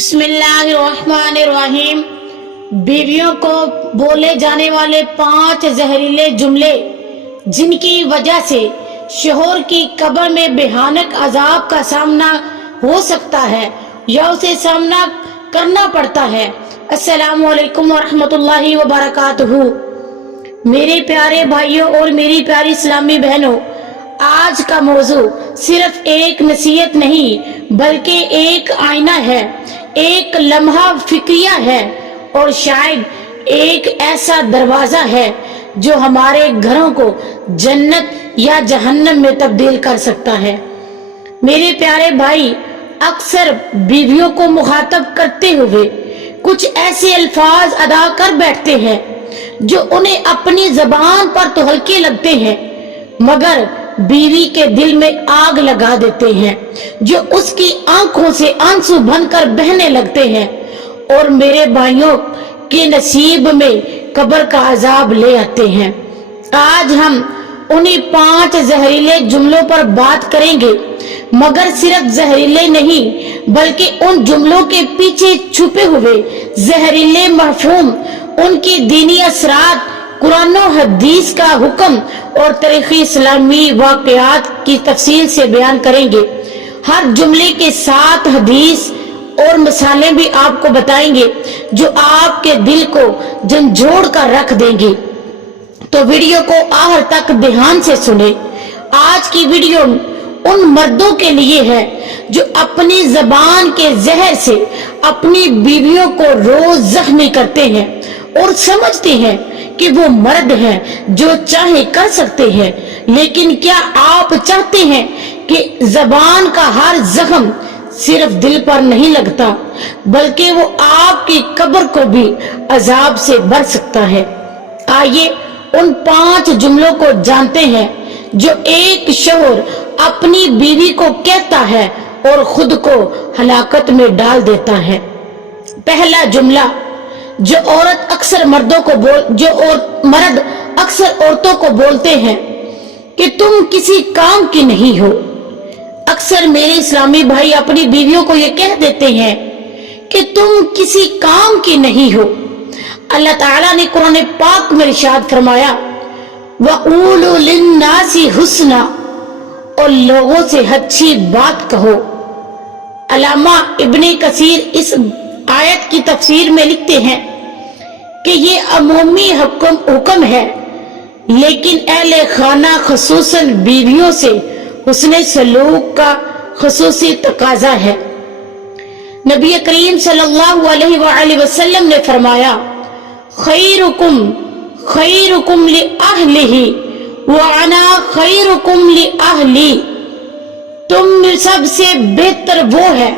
बिस्मिल्लाहिर्रहमानिर्रहीम। बीवियों को बोले जाने वाले 5 जहरीले जुमले जिनकी वजह से शोहर की कब्र में भयानक अजाब का सामना हो सकता है या उसे सामना करना पड़ता है। अस्सलामु अलैकुम वरहमतुल्लाहि वबरकातुहू। मेरे प्यारे भाइयों और मेरी प्यारी इस्लामी बहनों, आज का मौजू सिर्फ एक नसीहत नहीं बल्कि एक आईना है, एक लम्हा फिक्रिया है और शायद एक ऐसा दरवाजा है जो हमारे घरों को जन्नत या जहन्नम में तब्दील कर सकता है। मेरे प्यारे भाई, अक्सर बीवियों को मुखातब करते हुए कुछ ऐसे अल्फाज अदा कर बैठते हैं जो उन्हें अपनी जबान पर तो हल्के लगते हैं मगर बीवी के दिल में आग लगा देते हैं, जो उसकी आंखों से आंसू बनकर बहने लगते हैं और मेरे भाइयों के नसीब में कब्र का अजाब ले आते हैं। आज हम उन्हीं 5 जहरीले जुमलों पर बात करेंगे, मगर सिर्फ जहरीले नहीं बल्कि उन जुमलों के पीछे छुपे हुए जहरीले मफहूम, उनकी दीनी असरात, कुरान और हदीस का हुक्म और तारीखी इस्लामी वाक़यात की तफसील से बयान करेंगे। हर जुमले के साथ हदीस और मिसालें भी आपको बताएंगे जो आपके दिल को झंझोड़ कर रख देंगी। तो वीडियो को आखिर तक ध्यान से सुने। आज की वीडियो उन मर्दों के लिए है जो अपनी जबान के जहर से अपनी बीवियों को रोज जख्मी करते हैं और समझते हैं कि वो मर्द हैं जो चाहे कर सकते हैं, लेकिन क्या आप चाहते हैं कि जबान का हर जख्म सिर्फ दिल पर नहीं लगता बल्कि वो आपकी कब्र को भी अजाब से भर सकता है। आइए उन 5 जुमलों को जानते हैं जो एक शोहर अपनी बीवी को कहता है और खुद को हलाकत में डाल देता है। पहला जुमला जो औरत अक्सर मर्दों को मर्द अक्सर औरतों को बोलते हैं कि तुम किसी काम की नहीं हो। अक्सर मेरे इस्लामी भाई अपनी बीवियों को ये कह देते हैं कि तुम किसी काम की नहीं हो। अल्लाह ताला ने कुरान पाक में इरशाद फरमाया, वक़ूलू लिन्नासी हुस्ना, और लोगों से अच्छी बात कहो। अल्लामा इब्ने कसीर इस आयत की तफसीर में लिखते हैं कि ये अमूमी हुक्म है, लेकिन अहले खाना खुसूसन बीवियों से हुस्ने सलूक का खुसूसी तकाजा है। नबी करीम सल्लल्लाहु अलैहि वसल्लम ने फरमाया, खैरुकुम लि अहलिही व अना खैरुकुम लि अहली। तुम सबसे बेहतर वो है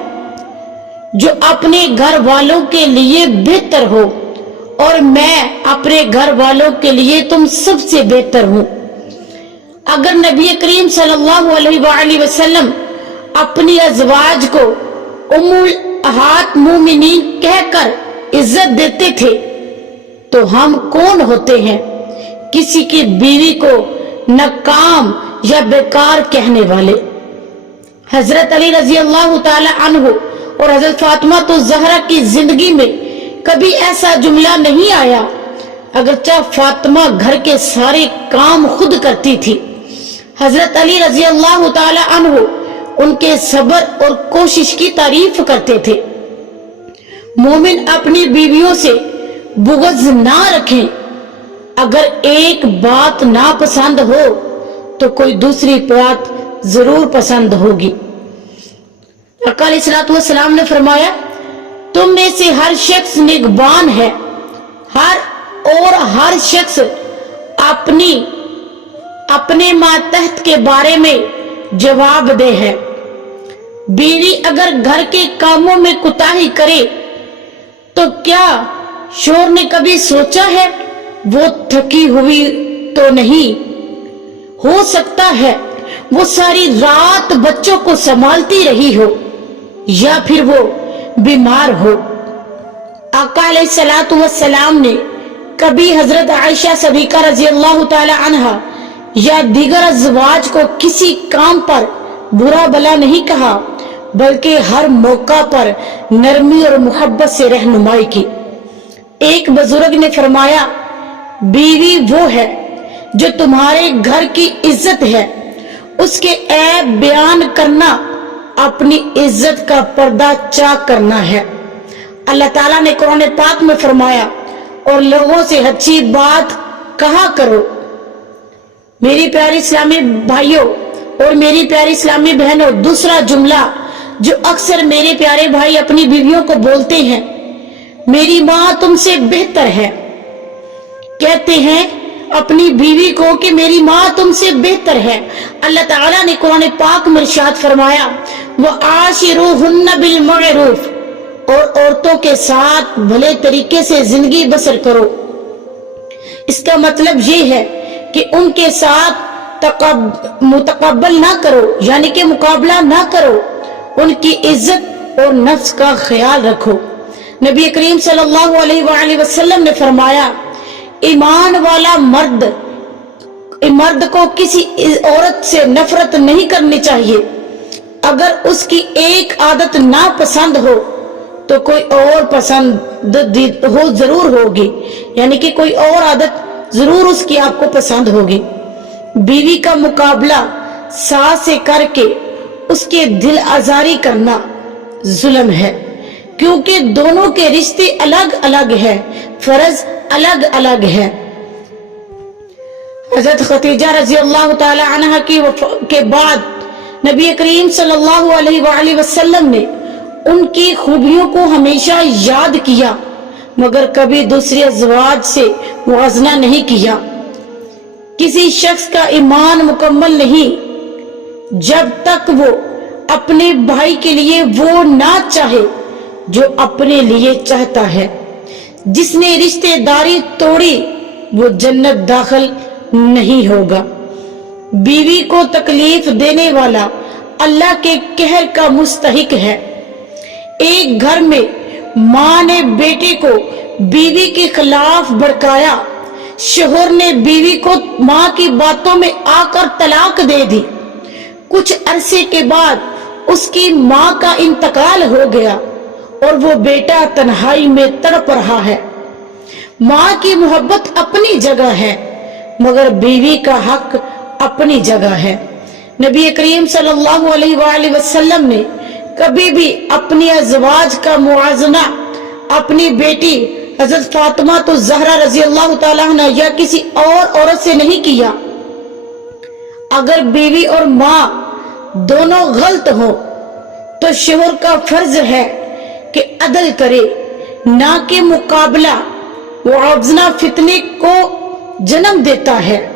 जो अपने घर वालों के लिए बेहतर हो और मैं अपने घर वालों के लिए तुम सबसे बेहतर हूं। अगर नबी करीम सल्लल्लाहु अलैहि वसल्लम अपनी अज़वाज को उम्मुल अहात मोमिनीन कहकर इज्जत देते थे तो हम कौन होते हैं किसी की बीवी को नाकाम या बेकार कहने वाले। हजरत अली रजी अल्लाह ताला अन्हु और हजरत फातिमा तो ज़हरा की जिंदगी में कभी ऐसा जुमला नहीं आया, अगरचे फातिमा घर के सारे काम खुद करती थी। हजरत अली रजी अल्लाह ताला अन्हु उनके सब्र और कोशिश की तारीफ करते थे। मोमिन अपनी बीवियों से बुग़्ज़ ना रखें। अगर एक बात ना पसंद हो तो कोई दूसरी बात जरूर पसंद होगी। आका अलैहिस्सलातु वस्सलाम ने फरमाया, तुम में से हर शख्स निगहबान है, हर शख्स अपने मातहत के बारे में जवाबदेह है। बीवी अगर घर के कामों में कुताही करे तो क्या शोहर ने कभी सोचा है वो थकी हुई तो नहीं? हो सकता है वो सारी रात बच्चों को संभालती रही हो या फिर वो बीमार हो। आका अलैहिस्सलातु वस्सलाम ने कभी हजरत आयशा सदीका रजी अल्लाह ताला अन्हा या दीगर अज़वाज को किसी काम पर बुरा भला नहीं कहा बल्कि हर मौका पर नरमी और मोहब्बत से रहनुमाई की। एक बुजुर्ग ने फरमाया, बीवी वो है जो तुम्हारे घर की इज्जत है, उसके ऐब बयान करना अपनी इज्जत का पर्दा चाक करना है। अल्लाह ताला ने कुरान पाक में फरमाया, और लोगों से अच्छी बात कहा करो। मेरी प्यारी इस्लामी भाइयों और मेरी प्यारी इस्लामी बहनों, दूसरा जुमला जो अक्सर मेरे प्यारे भाई अपनी बीवियों को बोलते हैं, मेरी माँ तुमसे बेहतर है। कहते हैं अपनी बीवी को कि मेरी माँ तुमसे बेहतर है। अल्लाह ताला ने कुरान पाक में इरशाद फरमाया, व आशिरूहुन्ना बिल मअरूफ, और औरतों के साथ भले तरीके से जिंदगी बसर करो। इसका मतलब ये है कि उनके साथ मुतकब्बल ना करो, यानी कि मुकाबला ना करो, उनकी इज्जत और नफ्स का ख्याल रखो। नबी करीम सल्लल्लाहु अलैहि वसल्लम ने फरमाया, ईमान वाला मर्द को किसी औरत से नफरत नहीं करनी चाहिए। अगर उसकी एक आदत ना पसंद हो तो कोई और पसंद हो जरूर होगी, यानी कि कोई और आदत जरूर उसकी आपको पसंद होगी। बीवी का मुकाबला सास से करके उसके दिल आजारी करना जुल्म है, क्योंकि दोनों के रिश्ते अलग अलग हैं, फर्ज अलग अलग है। हजरत खतीजा रजी अल्लाह ताला अन्हा के बाद नबी करीम सल्लल्लाहु अलैहि वसल्लम ने उनकी खूबियों को हमेशा याद किया, मगर कभी दूसरे अज़वाज से मुआज़ना नहीं किया। किसी शख्स का ईमान मुकम्मल नहीं जब तक वो अपने भाई के लिए वो ना चाहे जो अपने लिए चाहता है। जिसने रिश्तेदारी तोड़ी वो जन्नत दाखिल नहीं होगा। बीवी को तकलीफ देने वाला अल्लाह के कहर का मुस्तहिक है। एक घर में माँ ने बेटे को बीवी के खिलाफ भड़काया, शोहर ने बीवी को माँ की बातों में आकर तलाक दे दी। कुछ अरसे के बाद उसकी माँ का इंतकाल हो गया और वो बेटा तन्हाई में तड़प रहा है। माँ की मोहब्बत अपनी जगह है, मगर बीवी का हक अपनी जगह है। नबी करीम सल्लल्लाहु अलैहि वसल्लम ने कभी भी अपनी अज़वाज का मुआज़ना अपनी बेटी हज़रत फातिमा तो ज़हरा रज़ी अल्लाह ताला अन्हा या किसी और औरत से नहीं किया। अगर बीवी और माँ दोनों गलत हो तो शोहर का फर्ज है कि अदल करे, ना कि मुकाबला मुआवजना फितने को जन्म देता है।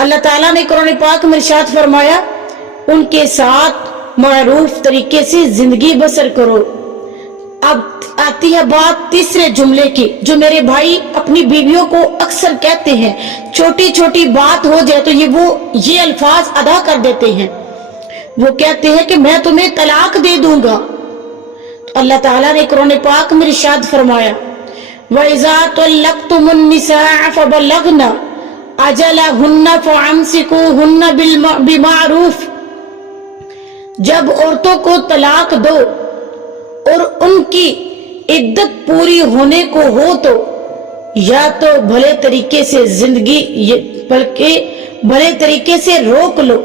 अल्लाह ताला ने कुरान पाक में इरशाद फरमाया, उनके साथ मारूफ तरीके से जिंदगी बसर करो। अब आती है बात तीसरे जुमले की, जो मेरे भाई अपनी बीवियों को अक्सर कहते हैं। छोटी छोटी बात हो जाए तो ये अल्फाज अदा कर देते हैं। वो कहते हैं कि मैं तुम्हें तलाक दे दूंगा। तो अल्लाह ताला ने कुरान पाक में इरशाद फरमाया, वइज़ा तल्लक़्तुमुन निसा फबलग़ना अजलहुन्ना फअम्सिकूहुन्ना बिमारूफ। जब औरतों को तलाक दो और उनकी इद्दत पूरी होने को हो तो या तो भले तरीके से जिंदगी बल्कि भले तरीके से रोक लो।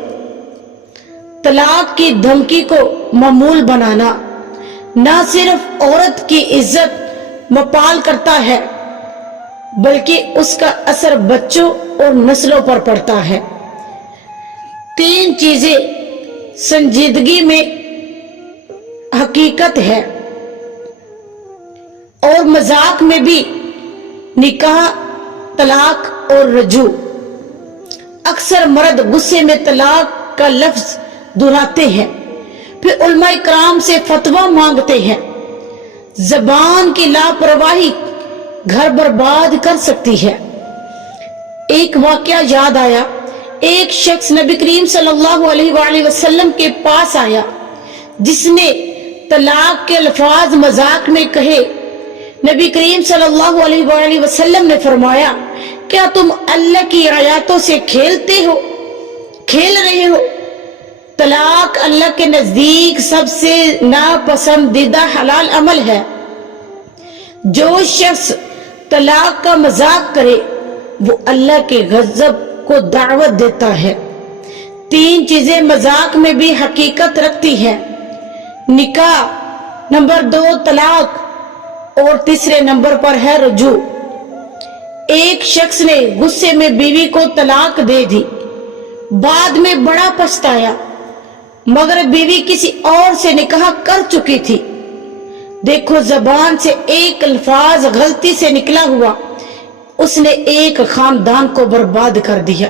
तलाक की धमकी को मामूल बनाना न सिर्फ औरत की इज्जत मपाल करता है, बल्कि उसका असर बच्चों और नस्लों पर पड़ता है। तीन चीजें संजीदगी में हकीकत है और मजाक में भी, निकाह, तलाक और रजू। अक्सर मर्द गुस्से में तलाक का लफ्ज दोहराते हैं, फिर उलमा इकराम से फतवा मांगते हैं। जबान की लापरवाही घर बर्बाद कर सकती है। एक वाकया याद आया। एक शख्स नबी करीम सल्लल्लाहु अलैहि वसल्लम के पास आया जिसने तलाक के अल्फाज मजाक में कहे। नबी करीम सल्लल्लाहु अलैहि वसल्लम ने फरमाया, क्या तुम अल्लाह की आयतों से खेल रहे हो? طلاق اللہ کے نزدیک سب سے ناپسندیدہ حلال عمل ہے۔ جو شخص طلاق کا مذاق کرے وہ اللہ کے غضب کو دعوت دیتا ہے۔ 3 چیزیں مذاق میں بھی حقیقت رکھتی ہیں: نکاح، نمبر 2 طلاق، اور تیسرے نمبر پر ہے رجوع۔ ایک شخص نے غصے میں بیوی کو طلاق دے دی، بعد میں بڑا پچھتایا، مگر بیوی کسی اور سے نکاح کر چکی تھی۔ دیکھو، زبان سے ایک الفاظ غلطی سے نکلا ہوا اس نے ایک خاندان کو برباد کر دیا۔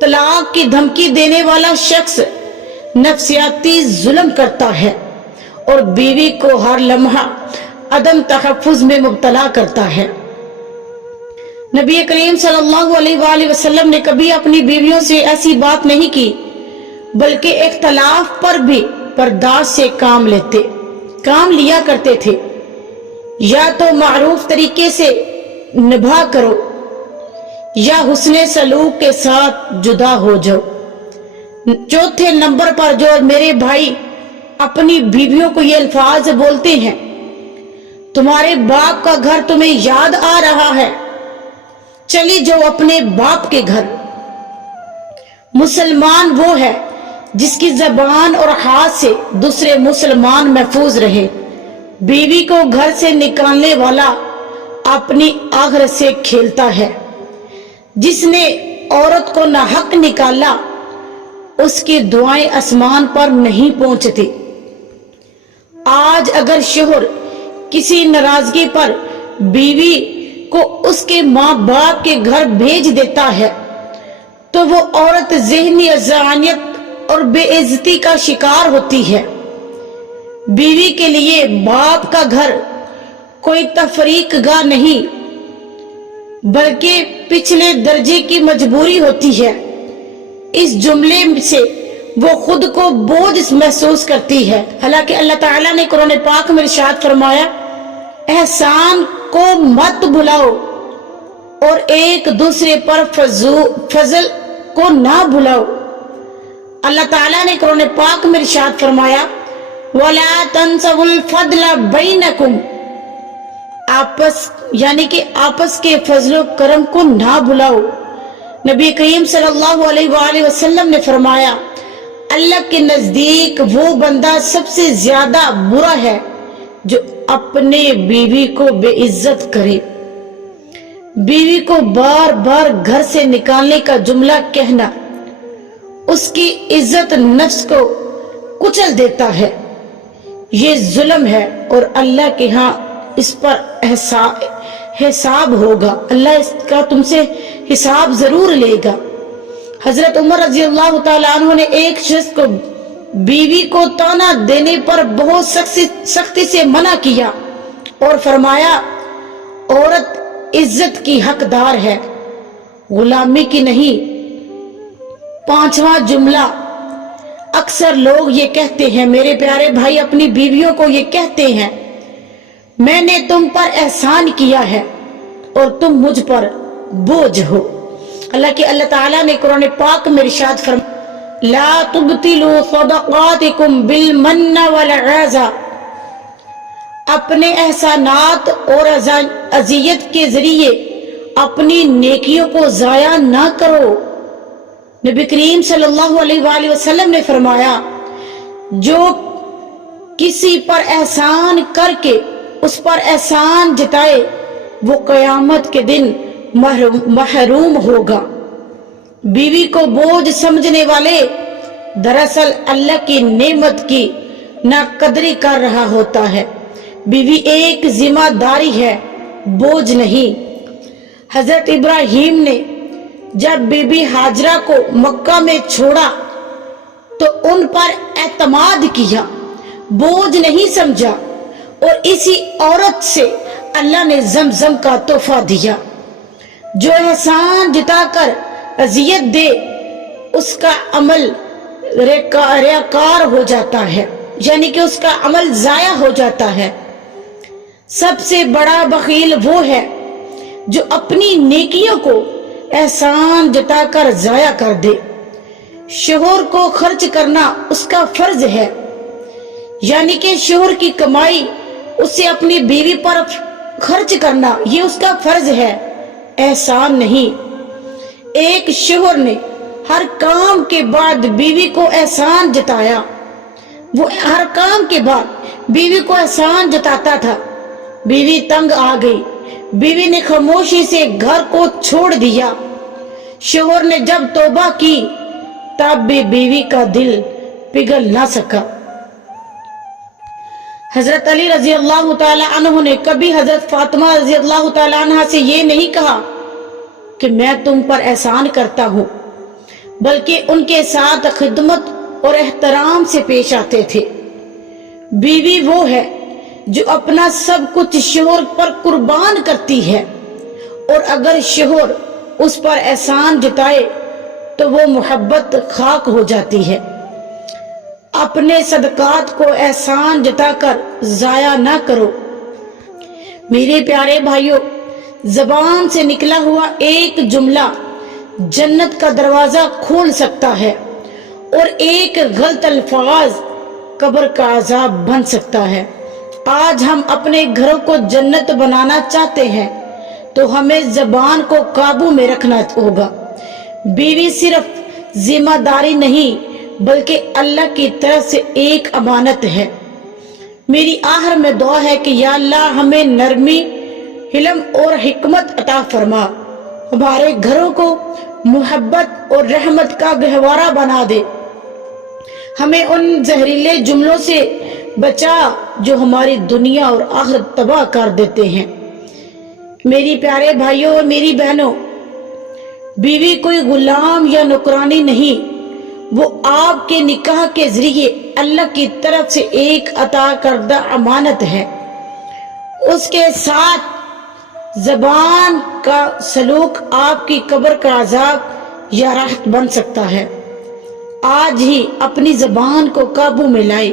طلاق کی دھمکی دینے والا شخص نفسیاتی ظلم کرتا ہے اور بیوی کو ہر لمحہ عدم تحفظ میں مبتلا کرتا ہے۔ نبی کریم صلی اللہ علیہ وآلہ وسلم نے کبھی اپنی بیویوں سے ایسی بات نہیں کی، بلکہ اختلاف پر بھی برداشت سے کام لیا کرتے تھے۔ یا تو معروف طریقے سے نبھا کرو یا حسن سلوک کے ساتھ جدا ہو جاؤ۔ چوتھے نمبر پر جو میرے بھائی اپنی بیویوں کو یہ الفاظ بولتے ہیں: تمہارے باپ کا گھر تمہیں یاد آ رہا ہے، چلی جاؤ اپنے باپ کے گھر۔ مسلمان وہ ہے جس کی زبان اور ہاتھ سے دوسرے مسلمان محفوظ رہے۔ بیوی کو گھر سے نکالنے والا اپنی آخرت سے کھیلتا ہے۔ جس نے عورت کو ناحق نکالا اس کی دعائیں آسمان پر نہیں پہنچتی۔ آج اگر شوہر کسی ناراضگی پر بیوی کو اس کے ماں باپ کے گھر بھیج دیتا ہے تو وہ عورت ذہنی اذیت اور بے عزتی کا شکار ہوتی ہے۔ بیوی کے لیے باپ کا گھر کوئی تفریق گاہ نہیں بلکہ پچھلے درجے کی مجبوری ہوتی ہے۔ اس جملے سے وہ خود کو بوجھ محسوس کرتی ہے، حالانکہ اللہ تعالیٰ نے قرآن پاک میں ارشاد فرمایا: احسان کو مت بھلاؤ اور ایک دوسرے پر فضل کو نہ بھلاؤ۔ اللہ تعالیٰ نے قرآن پاک میں ارشاد فرمایا: وَلَا تَنْسَوُا الْفَضْلَ بَيْنَكُمْ، یعنی کہ آپس کے فضل و کرم کو نہ بھلاؤ۔ نبی کریم صلی اللہ علیہ وآلہ وسلم نے فرمایا: اللہ کے نزدیک وہ بندہ سب سے زیادہ برا ہے جو اپنے بیوی کو بے عزت کرے۔ بیوی کو بار بار گھر سے نکالنے کا جملہ کہنا اس کی عزت نفس کو کچل دیتا ہے۔ یہ ظلم ہے اور اللہ کے ہاں اس پر حساب ہوگا، اللہ اس کا تم سے حساب ضرور لے گا۔ حضرت عمر رضی اللہ تعالیٰ عنہ نے ایک شخص کو بیوی کو تانا دینے پر بہت سختی سے منع کیا اور فرمایا: عورت عزت کی حقدار ہے، غلامی کی نہیں۔ 5واں جملہ، اکثر لوگ یہ کہتے ہیں، میرے پیارے بھائی اپنی بیویوں کو یہ کہتے ہیں: میں نے تم پر احسان کیا ہے اور تم مجھ پر بوجھ ہو۔ اللہ تعالیٰ نے قرآن پاک میں ارشاد فرمایا: لا تبطلوا صدقاتکم بالمن والعذا، اپنے احسانات اور اذیت کے ذریعے اپنی نیکیوں کو ضائع نہ کرو۔ نبی کریم صلی اللہ علیہ وآلہ وسلم نے فرمایا: جو کسی پر احسان کر کے اس پر احسان جتائے وہ قیامت کے دن محروم ہوگا۔ بیوی کو بوجھ سمجھنے والے دراصل اللہ کی نعمت کی ناقدری کر رہا ہوتا ہے۔ بیوی ایک ذمہ داری ہے، بوجھ نہیں۔ حضرت ابراہیم نے جب بی بی ہاجرہ کو مکہ میں چھوڑا تو ان پر اعتماد کیا، بوجھ نہیں سمجھا، اور اسی عورت سے اللہ نے زمزم کا تحفہ دیا۔ جو احسان جتا کر اذیت دے اس کا عمل ریاکار ہو جاتا ہے، یعنی کہ اس کا عمل ضائع ہو جاتا ہے۔ سب سے بڑا بخیل وہ ہے جو اپنی نیکیوں کو احسان جتا کر ضائع کر دے۔ शोहर को खर्च करना उसका फर्ज है, यानी कि शोहर की कमाई उसे अपनी बीवी पर खर्च करना ये उसका फर्ज है, एहसान नहीं। एक शोहर ने हर काम के बाद बीवी को एहसान जताया, वो हर काम के बाद बीवी को एहसान जताता था। बीवी तंग आ गई, बीवी ने खामोशी से घर को छोड़ दिया। शोहर ने जब तौबा की तब भी बीवी का दिल पिघल ना सका। हजरत अली रजी अल्लाह तआला अन्हु ने कभी हजरत फातिमा रजी अल्लाह तआला अन्हा से ये नहीं कहा कि मैं तुम पर एहसान करता हूँ, बल्कि उनके साथ खिदमत और एहतराम से पेश आते थे। बीवी वो है जो अपना सब कुछ शोहर पर कुर्बान करती है, और अगर शोहर उस पर एहसान जताए तो वो मोहब्बत खाक हो जाती है। अपने सदकात को एहसान जताकर जाया ना करो। मेरे प्यारे भाइयों, जबान से निकला हुआ एक जुमला जन्नत का दरवाजा खोल सकता है, और एक गलत अल्फाज कब्र का अजाब बन सकता है। आज हम अपने घरों को जन्नत बनाना चाहते हैं तो हमें जबान को काबू में रखना होगा। बीवी सिर्फ जिम्मेदारी नहीं बल्कि अल्लाह की तरफ से एक अमानत है। मेरी आखिर में दुआ है कि या अल्लाह हमें नरमी, हिल्म और हिकमत अता फरमा, हमारे घरों को मोहब्बत और रहमत का गहवारा बना दे। हमें उन जहरीले जुमलों से बचा जो हमारी दुनिया और आखिरत तबाह कर देते हैं। मेरी प्यारे भाइयों और मेरी बहनों, बीवी कोई गुलाम या नौकरानी नहीं, वो आपके निकाह के जरिए अल्लाह की तरफ से एक अता करदा अमानत है। उसके साथ जबान का सलूक आपकी कब्र का अजाब या राहत बन सकता है। आज ही अपनी जबान को काबू में लाए,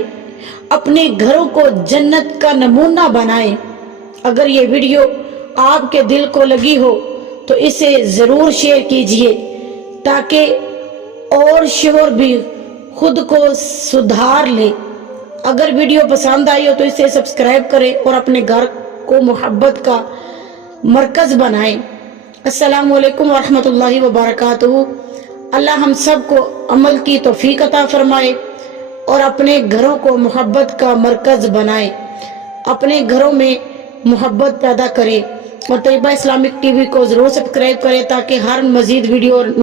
अपने घरों को जन्नत का नमूना बनाए। अगर ये वीडियो आपके दिल को लगी हो तो इसे जरूर शेयर कीजिए ताकि और शोहर भी खुद को सुधार ले। अगर वीडियो पसंद आई हो तो इसे सब्सक्राइब करें और अपने घर को मोहब्बत का मरकज बनाएं। अस्सलामु अलैकुम वरहमतुल्लाहि वबरकातुहू। अल्लाह हम सबको अमल की तौफीक अता फरमाए और अपने घरों को मोहब्बत का मरकज बनाए, अपने घरों में मोहब्बत पैदा करे। और तैयबा इस्लामिक टीवी को जरूर सब्सक्राइब करें ताकि हर मजीद वीडियो